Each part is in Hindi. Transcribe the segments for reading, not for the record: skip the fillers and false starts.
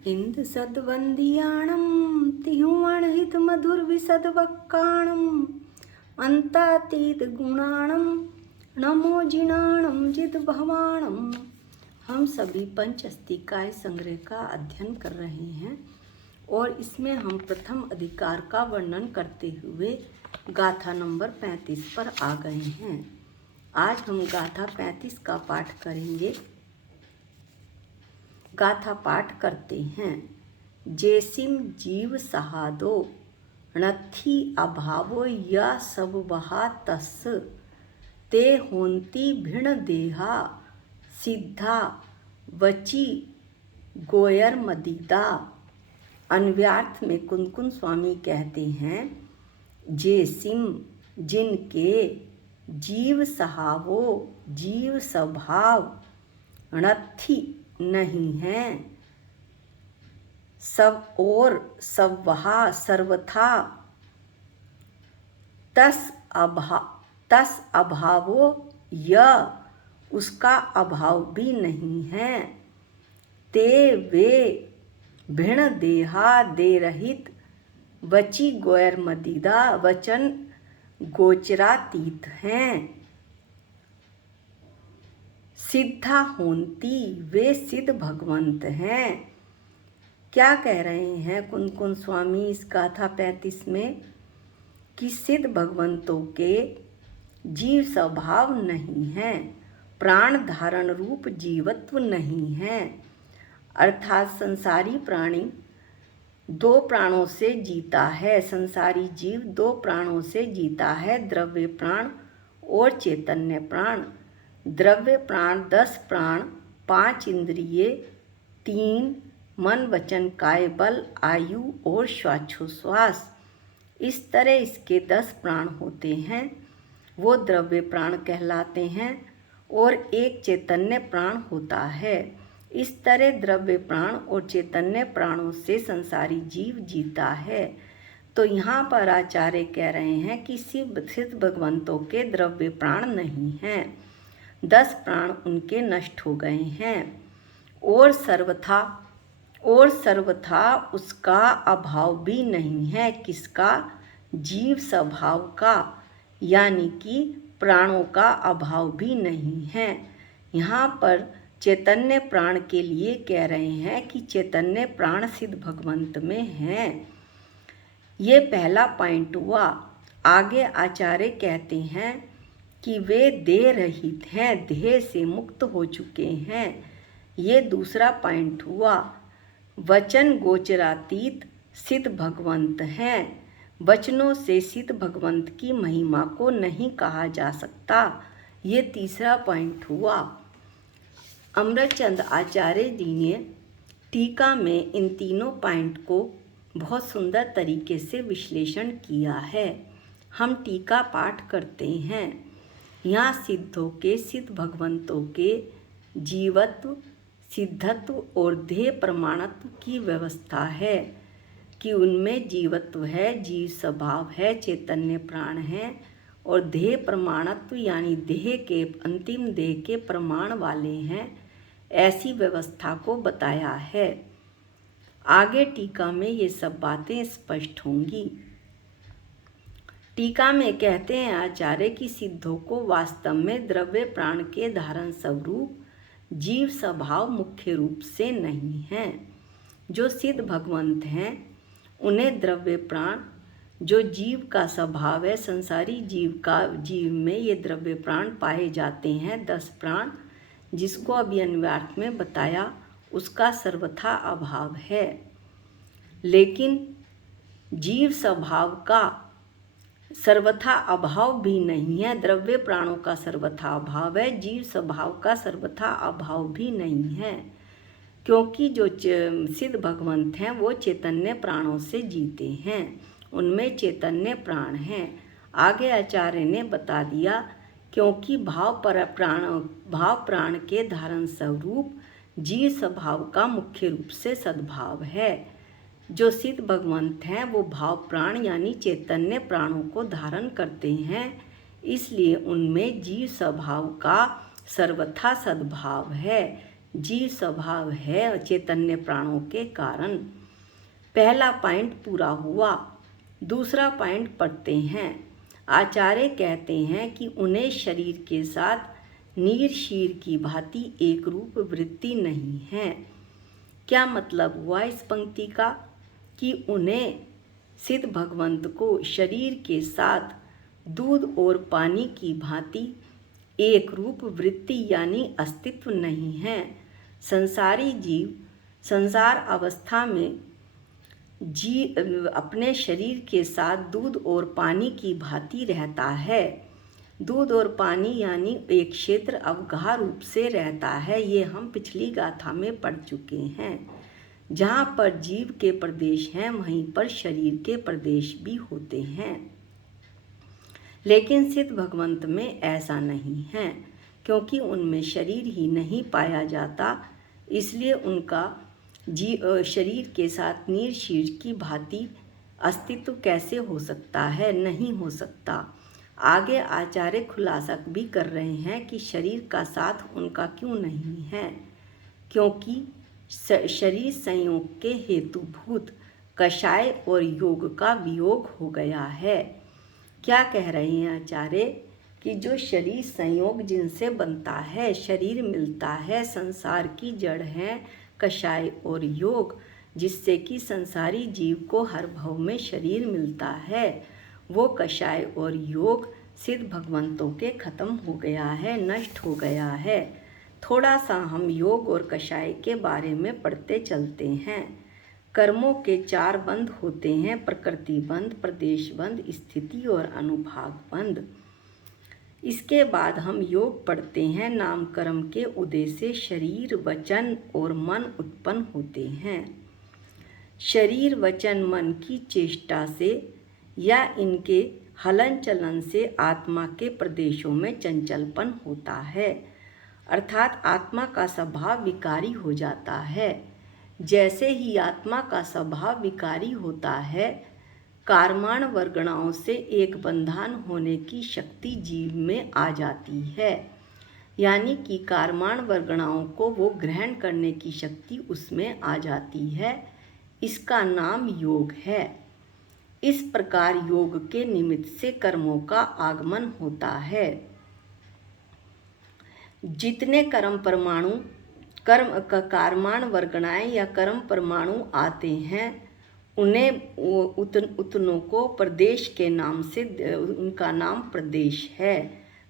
इंद सद्वंदियाणं तिहुवणहित मधुर विशद वक्काणं अंतातीत गुणाणं नमो जिनाणं जिद भवाणं। हम सभी पंच अस्तिकाय संग्रह का अध्ययन कर रहे हैं और इसमें हम प्रथम अधिकार का वर्णन करते हुए गाथा नंबर 35 पर आ गए हैं। आज हम गाथा 35 का पाठ करेंगे। गाथा पाठ करते हैं। जैसिम जीव सहादो नथी अभावो या सब वहा तस् ते होंती भिण देहा सिद्धा वची गोयर मदीदा। अन्व्यार्थ में कुनकुन स्वामी कहते हैं, जैसिम जिनके जीव सहावो जीव स्वभाव नथी नहीं है, सब और सब वहा सर्वथा तस अभावो यह उसका अभाव भी नहीं है। ते वे भिन्न देहा दे रहित वची गोयर मदीदा वचन गोचरातीत हैं। सिद्धा होंती वे सिद्ध भगवंत हैं। क्या कह रहे हैं कुनकुन स्वामी इस गाथा 35 में कि सिद्ध भगवंतों के जीव स्वभाव नहीं है, प्राण धारण रूप जीवत्व नहीं है। अर्थात संसारी प्राणी दो प्राणों से जीता है। संसारी जीव दो प्राणों से जीता है, द्रव्य प्राण और चैतन्य प्राण। द्रव्य प्राण 10 प्राण, 5 इंद्रिय, 3 मन वचन काय बल, आयु और श्वासोच्छ्वास, इस तरह इसके 10 प्राण होते हैं, वो द्रव्य प्राण कहलाते हैं और एक चैतन्य प्राण होता है। इस तरह द्रव्य प्राण और चैतन्य प्राणों से संसारी जीव जीता है। तो यहाँ पर आचार्य कह रहे हैं कि सिद्ध भगवंतों के द्रव्य प्राण नहीं हैं, 10 प्राण उनके नष्ट हो गए हैं और सर्वथा उसका अभाव भी नहीं है। किसका? जीव स्वभाव का, यानी कि प्राणों का अभाव भी नहीं है। यहाँ पर चैतन्य प्राण के लिए कह रहे हैं कि चैतन्य प्राण सिद्ध भगवंत में हैं। ये पहला पॉइंट हुआ। आगे आचार्य कहते हैं कि वे देह रहित हैं, देह से मुक्त हो चुके हैं। ये दूसरा पॉइंट हुआ। वचन गोचरातीत सिद्ध भगवंत हैं। वचनों से सिद्ध भगवंत की महिमा को नहीं कहा जा सकता। ये तीसरा पॉइंट हुआ। अमृतचंद आचार्य जी ने टीका में इन तीनों पॉइंट को बहुत सुंदर तरीके से विश्लेषण किया है। हम टीका पाठ करते हैं। यहाँ सिद्धों के सिद्ध भगवंतों के जीवत्व, सिद्धत्व और देह प्रमाणत्व की व्यवस्था है कि उनमें जीवत्व है, जीव स्वभाव है, चैतन्य प्राण है और देह प्रमाणत्व यानी देह के अंतिम देह के प्रमाण वाले हैं। ऐसी व्यवस्था को बताया है। आगे टीका में ये सब बातें स्पष्ट होंगी। टीका में कहते हैं आचार्य कि सिद्धों को वास्तव में द्रव्य प्राण के धारण स्वरूप जीव स्वभाव मुख्य रूप से नहीं है। जो सिद्ध भगवंत हैं उन्हें द्रव्य प्राण, जो जीव का स्वभाव है, संसारी जीव में ये द्रव्य प्राण पाए जाते हैं, 10 प्राण, जिसको अभी अन्वयार्थ में बताया, उसका सर्वथा अभाव है। लेकिन जीव स्वभाव का सर्वथा अभाव भी नहीं है। द्रव्य प्राणों का सर्वथा अभाव है, जीव स्वभाव का सर्वथा अभाव भी नहीं है, क्योंकि जो सिद्ध भगवंत हैं वो चैतन्य प्राणों से जीते हैं, उनमें चैतन्य प्राण हैं। आगे आचार्य ने बता दिया क्योंकि भाव प्राण के धारण स्वरूप जीव स्वभाव का मुख्य रूप से सद्भाव है। जो सिद्ध भगवंत हैं वो भाव प्राण यानी चैतन्य प्राणों को धारण करते हैं, इसलिए उनमें जीव स्वभाव का सर्वथा सद्भाव है। जीव स्वभाव है चैतन्य प्राणों के कारण। पहला पॉइंट पूरा हुआ। दूसरा पॉइंट पढ़ते हैं। आचार्य कहते हैं कि उन्हें शरीर के साथ नीर शीर की भांति एक रूप वृत्ति नहीं है। क्या मतलब हुआ इस पंक्ति का? कि उन्हें सिद्ध भगवंत को शरीर के साथ दूध और पानी की भांति एक रूप वृत्ति यानी अस्तित्व नहीं है। संसारी जीव संसार अवस्था में अपने शरीर के साथ दूध और पानी की भांति रहता है। दूध और पानी यानी एक क्षेत्र अवगाह रूप से रहता है। ये हम पिछली गाथा में पढ़ चुके हैं। जहाँ पर जीव के प्रदेश हैं वहीं पर शरीर के प्रदेश भी होते हैं। लेकिन सिद्ध भगवंत में ऐसा नहीं है, क्योंकि उनमें शरीर ही नहीं पाया जाता। इसलिए उनका शरीर के साथ नीर शीर की भांति अस्तित्व कैसे हो सकता है? नहीं हो सकता। आगे आचार्य खुलासा भी कर रहे हैं कि शरीर का साथ उनका क्यों नहीं है, क्योंकि शरीर संयोग के हेतुभूत कषाय और योग का वियोग हो गया है। क्या कह रहे हैं आचार्य? कि जो शरीर संयोग जिनसे बनता है, शरीर मिलता है, संसार की जड़ है कषाय और योग, जिससे कि संसारी जीव को हर भव में शरीर मिलता है। वो कषाय और योग सिद्ध भगवंतों के खत्म हो गया है, नष्ट हो गया है। थोड़ा सा हम योग और कषाय के बारे में पढ़ते चलते हैं। कर्मों के 4 बंध होते हैं: प्रकृति बंध, प्रदेश बंध, स्थिति और अनुभाग बंध। इसके बाद हम योग पढ़ते हैं। नाम कर्म के उदय से शरीर, वचन और मन उत्पन्न होते हैं। शरीर, वचन, मन की चेष्टा से या इनके हलन चलन से आत्मा के प्रदेशों में चंचलपन होता है, अर्थात आत्मा का स्वभाव विकारी हो जाता है। जैसे ही आत्मा का स्वभाव विकारी होता है, कार्माण वर्गणाओं से एक बंधन होने की शक्ति जीव में आ जाती है, यानी कि कार्माण वर्गणाओं को वो ग्रहण करने की शक्ति उसमें आ जाती है। इसका नाम योग है। इस प्रकार योग के निमित्त से कर्मों का आगमन होता है। जितने कर्म परमाणु कार्माण वर्गणाएं या कर्म परमाणु आते हैं, उन्हें उतनों को प्रदेश के नाम से, उनका नाम प्रदेश है।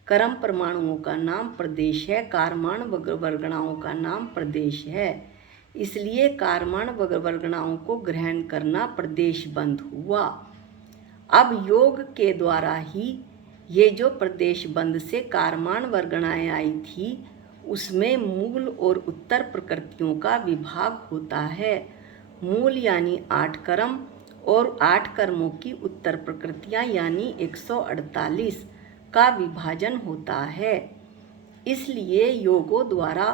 कर्म परमाणुओं का नाम प्रदेश है, कार्माण वर्गणाओं का नाम प्रदेश है। इसलिए कार्माण वर्गणाओं को ग्रहण करना प्रदेश बंध हुआ। अब योग के द्वारा ही ये जो प्रदेश बंध से कार्माण वर्गणाएं आई थी, उसमें मूल और उत्तर प्रकृतियों का विभाग होता है। मूल यानी 8 कर्म और 8 कर्मों की उत्तर प्रकृतियां यानी 148 का विभाजन होता है। इसलिए योगों द्वारा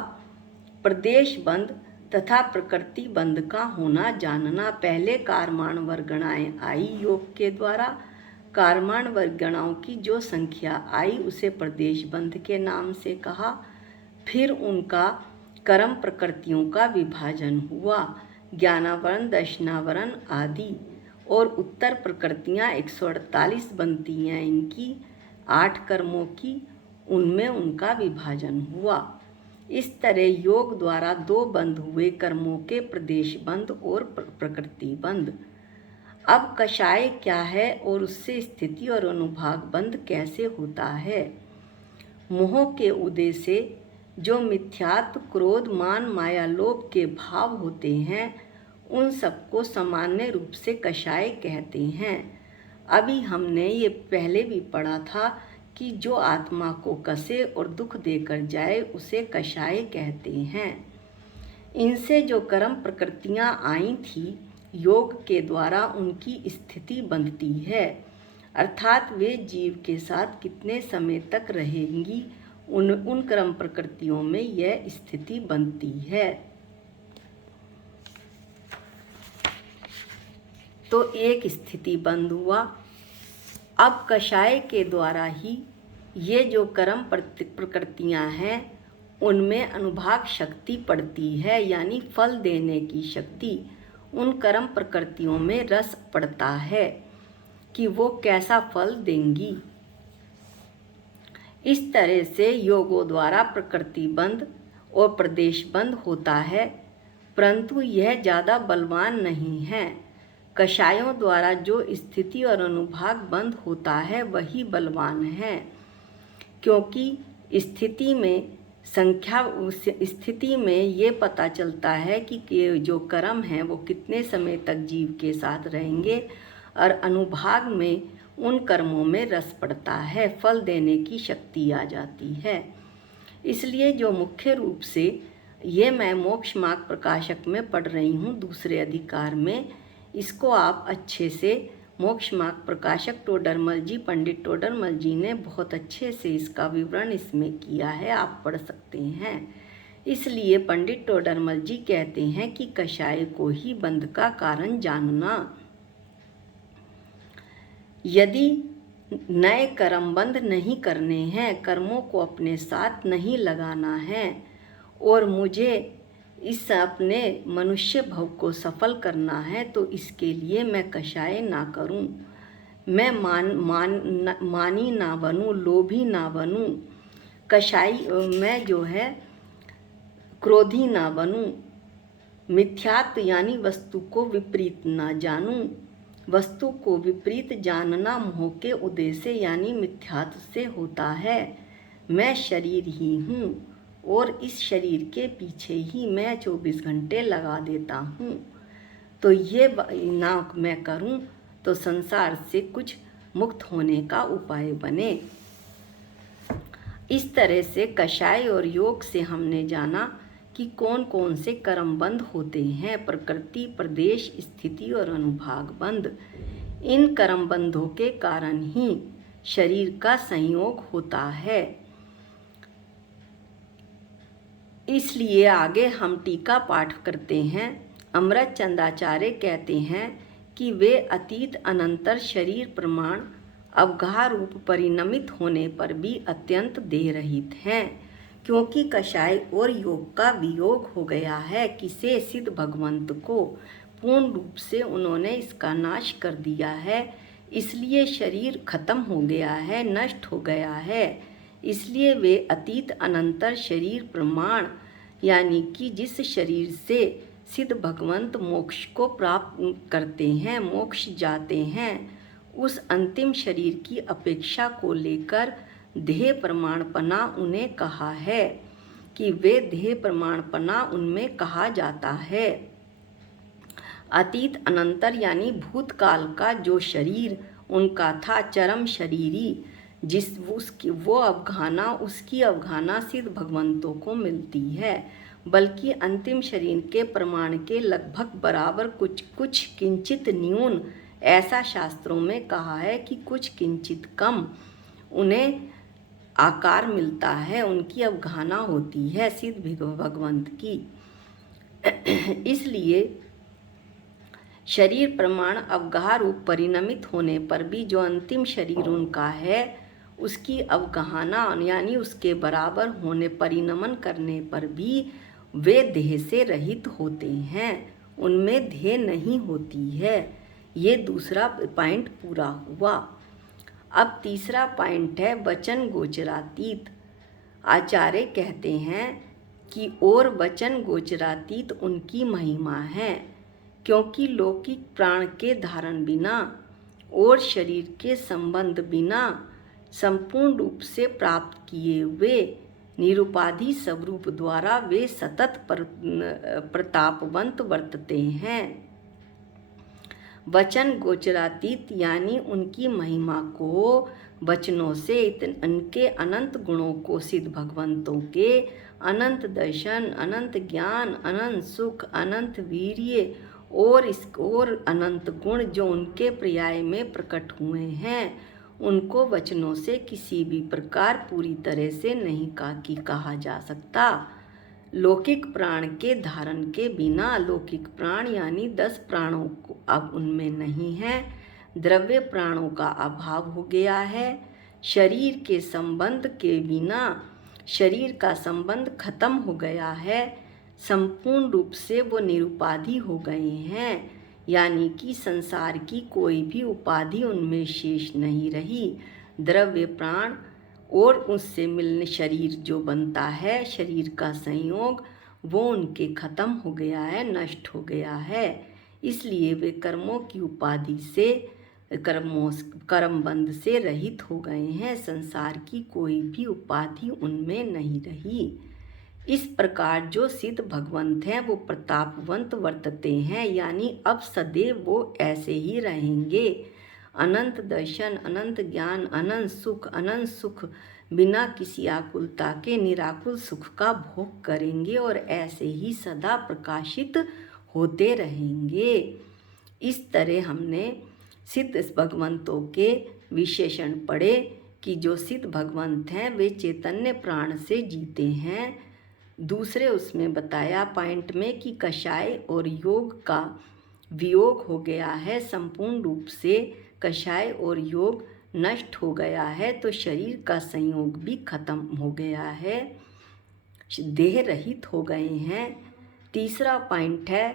प्रदेश बंध तथा प्रकृति बंध का होना जानना। पहले कार्माण वर्गणाएं आई योग के द्वारा। कार्माण वर्गणाओं की जो संख्या आई उसे प्रदेश बंध के नाम से कहा। फिर उनका कर्म प्रकृतियों का विभाजन हुआ। ज्ञानावरण, दर्शनावरण आदि और उत्तर प्रकृतियाँ 148 बनती हैं इनकी, 8 कर्मों की, उनमें उनका विभाजन हुआ। इस तरह योग द्वारा 2 बंध हुए, कर्मों के प्रदेश बंध और प्रकृति बंध। अब कषाय क्या है और उससे स्थिति और अनुभाग बंध कैसे होता है? मोह के उदय से जो मिथ्यात्व, क्रोध, मान, माया, लोभ के भाव होते हैं, उन सबको सामान्य रूप से कषाय कहते हैं। अभी हमने ये पहले भी पढ़ा था कि जो आत्मा को कसे और दुख देकर जाए उसे कषाय कहते हैं। इनसे जो कर्म प्रकृतियां आई थी, योग के द्वारा उनकी स्थिति बनती है, अर्थात वे जीव के साथ कितने समय तक रहेंगी, उन कर्म प्रकृतियों में यह स्थिति बनती है। तो एक स्थिति बंद हुआ। अब कषाय के द्वारा ही ये जो कर्म प्रकृतियां हैं उनमें अनुभाग शक्ति पड़ती है, यानी फल देने की शक्ति। उन कर्म प्रकृतियों में रस पड़ता है कि वो कैसा फल देंगी। इस तरह से योगों द्वारा प्रकृति बंध और प्रदेश बंध होता है, परंतु यह ज़्यादा बलवान नहीं है। कषायों द्वारा जो स्थिति और अनुभाग बंद होता है वही बलवान है, क्योंकि स्थिति में ये पता चलता है कि जो कर्म हैं वो कितने समय तक जीव के साथ रहेंगे, और अनुभाग में उन कर्मों में रस पड़ता है, फल देने की शक्ति आ जाती है। इसलिए जो मुख्य रूप से ये मैं मोक्ष मार्ग प्रकाशक में पढ़ रही हूँ दूसरे अधिकार में, इसको आप अच्छे से मोक्ष मार्ग प्रकाशक टोडरमल जी, पंडित टोडरमल जी ने बहुत अच्छे से इसका विवरण इसमें किया है, आप पढ़ सकते हैं। इसलिए पंडित टोडरमल जी कहते हैं कि कषाय को ही बंध का कारण जानना। यदि नए कर्म बंद नहीं करने हैं, कर्मों को अपने साथ नहीं लगाना है और मुझे इस अपने मनुष्य भव को सफल करना है, तो इसके लिए मैं कषाय ना करूं, मैं मानी ना बनूं, लोभी ना बनूं, मैं जो है क्रोधी ना बनूं, मिथ्यात्व यानी वस्तु को विपरीत ना जानूं। वस्तु को विपरीत जानना मोह के उदय से यानी मिथ्यात्व से होता है। मैं शरीर ही हूँ और इस शरीर के पीछे ही मैं 24 घंटे लगा देता हूँ, तो ये ना मैं करूँ तो संसार से कुछ मुक्त होने का उपाय बने। इस तरह से कषाय और योग से हमने जाना कि कौन कौन से कर्म बंध होते हैं, प्रकृति, प्रदेश, स्थिति और अनुभाग बंध। इन कर्म बंधों के कारण ही शरीर का संयोग होता है। इसलिए आगे हम टीका पाठ करते हैं। अमृत चंदाचार्य कहते हैं कि वे अतीत अनंतर शरीर प्रमाण अवगाह रूप परिणमित होने पर भी अत्यंत देहरहित हैं, क्योंकि कषाय और योग का वियोग हो गया है। किसे सिद्ध भगवंत को पूर्ण रूप से उन्होंने इसका नाश कर दिया है, इसलिए शरीर खत्म हो गया है, नष्ट हो गया है। इसलिए वे अतीत अनंतर शरीर प्रमाण यानी कि जिस शरीर से सिद्ध भगवंत मोक्ष को प्राप्त करते हैं, मोक्ष जाते हैं, उस अंतिम शरीर की अपेक्षा को लेकर देह प्रमाणपना उन्हें कहा है कि वे देह प्रमाणपना उनमें कहा जाता है। अतीत अनंतर यानी भूतकाल का जो शरीर उनका था चरम शरीरी, उसकी अवगाहना सिद्ध भगवंतों को मिलती है, बल्कि अंतिम शरीर के प्रमाण के लगभग बराबर कुछ किंचित न्यून, ऐसा शास्त्रों में कहा है कि कुछ किंचित कम उन्हें आकार मिलता है, उनकी अवगाहना होती है सिद्ध भगवंत की। इसलिए शरीर प्रमाण अवगाह रूप परिणमित होने पर भी जो अंतिम शरीर उनका है उसकी अवगाहना यानी उसके बराबर होने परिणमन करने पर भी वे देह से रहित होते हैं, उनमें देह नहीं होती है। ये दूसरा पॉइंट पूरा हुआ। अब तीसरा पॉइंट है वचन गोचरातीत। आचार्य कहते हैं कि और वचन गोचरातीत उनकी महिमा है, क्योंकि लौकिक प्राण के धारण बिना और शरीर के संबंध बिना संपूर्ण रूप से प्राप्त किए हुए निरुपाधि स्वरूप द्वारा वे सतत प्रतापवंत वर्तते हैं। वचन गोचरातीत यानी उनकी महिमा को वचनों से उनके अनंत गुणों को सिद्ध भगवंतों के अनंत दर्शन, अनंत ज्ञान, अनंत सुख, अनंत वीर्य और अनंत गुण जो उनके पर्याय में प्रकट हुए हैं, उनको वचनों से किसी भी प्रकार पूरी तरह से नहीं कहा जा सकता। लौकिक प्राण के धारण के बिना, लौकिक प्राण यानी 10 प्राणों को अब उनमें नहीं है, द्रव्य प्राणों का अभाव हो गया है। शरीर के संबंध के बिना शरीर का संबंध खत्म हो गया है, संपूर्ण रूप से वो निरुपाधि हो गए हैं, यानी कि संसार की कोई भी उपाधि उनमें शेष नहीं रही। द्रव्य प्राण और उससे मिलने शरीर जो बनता है, शरीर का संयोग, वो उनके खत्म हो गया है, नष्ट हो गया है। इसलिए वे कर्मों की उपाधि से, कर्म बंध से रहित हो गए हैं। संसार की कोई भी उपाधि उनमें नहीं रही। इस प्रकार जो सिद्ध भगवंत हैं वो प्रतापवंत वर्तते हैं, यानी अब सदैव वो ऐसे ही रहेंगे। अनंत दर्शन, अनंत ज्ञान, अनंत सुख बिना किसी आकुलता के निराकुल सुख का भोग करेंगे और ऐसे ही सदा प्रकाशित होते रहेंगे। इस तरह हमने सिद्ध भगवंतों के विशेषण पढ़े कि जो सिद्ध भगवंत हैं वे चैतन्य प्राण से जीते हैं। दूसरे उसमें बताया पॉइंट में कि कषाय और योग का वियोग हो गया है, संपूर्ण रूप से कषाय और योग नष्ट हो गया है, तो शरीर का संयोग भी खत्म हो गया है, देह रहित हो गए हैं। तीसरा पॉइंट है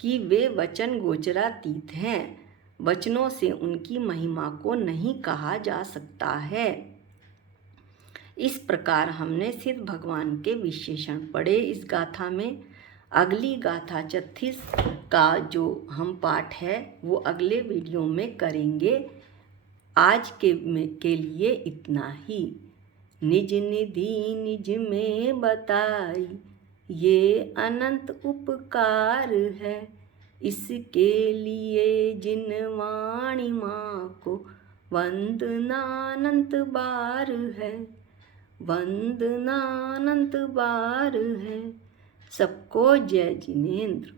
कि वे वचन गोचरातीत हैं, वचनों से उनकी महिमा को नहीं कहा जा सकता है। इस प्रकार हमने सिद्ध भगवान के विशेषण पढ़े इस गाथा में। अगली गाथा 36 का जो हम पाठ है वो अगले वीडियो में करेंगे। आज के लिए इतना ही। निज निधि निज में बताई, ये अनंत उपकार है, इसके लिए जिन वाणी माँ को वंदनानंत बार है, वंदनानंत बार है। सबको जय जिनेंद्र।